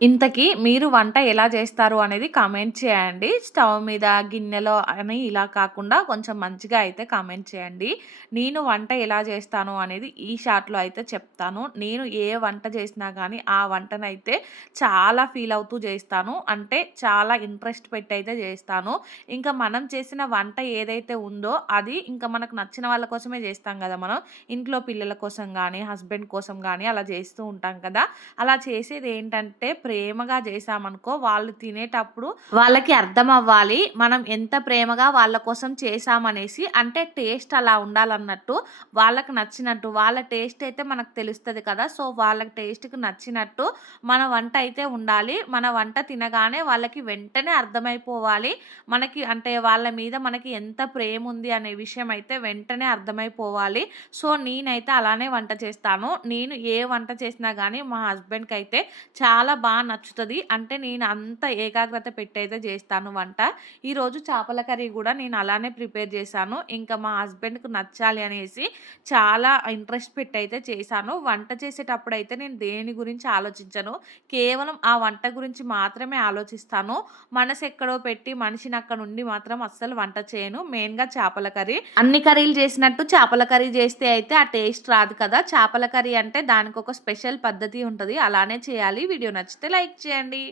ఇంతకీ మీరు వంట ఎలా చేస్తారు అనేది కామెంట్ చేయండి. స్టవ్ మీద గిన్నెలో అని ఇలా కాకుండా కొంచెం మంచిగా అయితే కామెంట్ చేయండి. నేను వంట ఎలా చేస్తాను అనేది ఈ షార్ట్లో అయితే చెప్తాను. నేను ఏ వంట చేసినా కానీ ఆ వంటనైతే చాలా ఫీల్ అవుతూ చేస్తాను. అంటే చాలా ఇంట్రెస్ట్ పెట్టి అయితే చేస్తాను. ఇంకా మనం చేసిన వంట ఏదైతే ఉందో అది ఇంకా మనకు నచ్చిన వాళ్ళ కోసమే చేస్తాం కదా మనం. ఇంట్లో పిల్లల కోసం కానీ హస్బెండ్ కోసం కానీ అలా చేస్తూ ఉంటాం కదా. అలా చేసేది ఏంటంటే ప్రేమగా చేసామనుకో వాళ్ళు తినేటప్పుడు వాళ్ళకి అర్థం అవ్వాలి మనం ఎంత ప్రేమగా వాళ్ళ కోసం చేసామనేసి అంటే టేస్ట్ అలా ఉండాలన్నట్టు వాళ్ళకి నచ్చినట్టు వాళ్ళ టేస్ట్ అయితే మనకు తెలుస్తుంది కదా సో వాళ్ళ టేస్ట్కి నచ్చినట్టు మన వంట అయితే ఉండాలి. మన వంట తినగానే వాళ్ళకి వెంటనే అర్థమైపోవాలి. మనకి అంటే వాళ్ళ మీద మనకి ఎంత ప్రేమ ఉంది అనే విషయం అయితే వెంటనే అర్థమైపోవాలి. సో నేనైతే అలానే వంట చేస్తాను. నేను ఏ వంట చేసినా కానీ మా హస్బెండ్కి అయితే చాలా బాగా నచ్చుతుంది. అంటే నేను అంత ఏకాగ్రత పెట్టయితే చేస్తాను వంట. ఈరోజు చేపల కర్రీ కూడా నేను అలానే ప్రిపేర్ చేశాను. ఇంకా మా హస్బెండ్కి నచ్చాలి అనేసి చాలా ఇంట్రెస్ట్ పెట్టయితే చేశాను. వంట చేసేటప్పుడు అయితే నేను దేని గురించి ఆలోచించను. కేవలం ఆ వంట గురించి మాత్రమే ఆలోచిస్తాను. మనసు ఎక్కడో పెట్టి మనిషిని అక్కడ నుండి మాత్రం అస్సలు వంట చేయను. మెయిన్గా చేపల కర్రీ. అన్ని కర్రీలు చేసినట్టు చేపల కర్రీ చేస్తే అయితే ఆ టేస్ట్ రాదు కదా. చేపల కర్రీ అంటే దానికి ఒక స్పెషల్ పద్ధతి ఉంటుంది. అలానే చేయాలి. వీడియో నచ్చితే లైక్ చేయండి.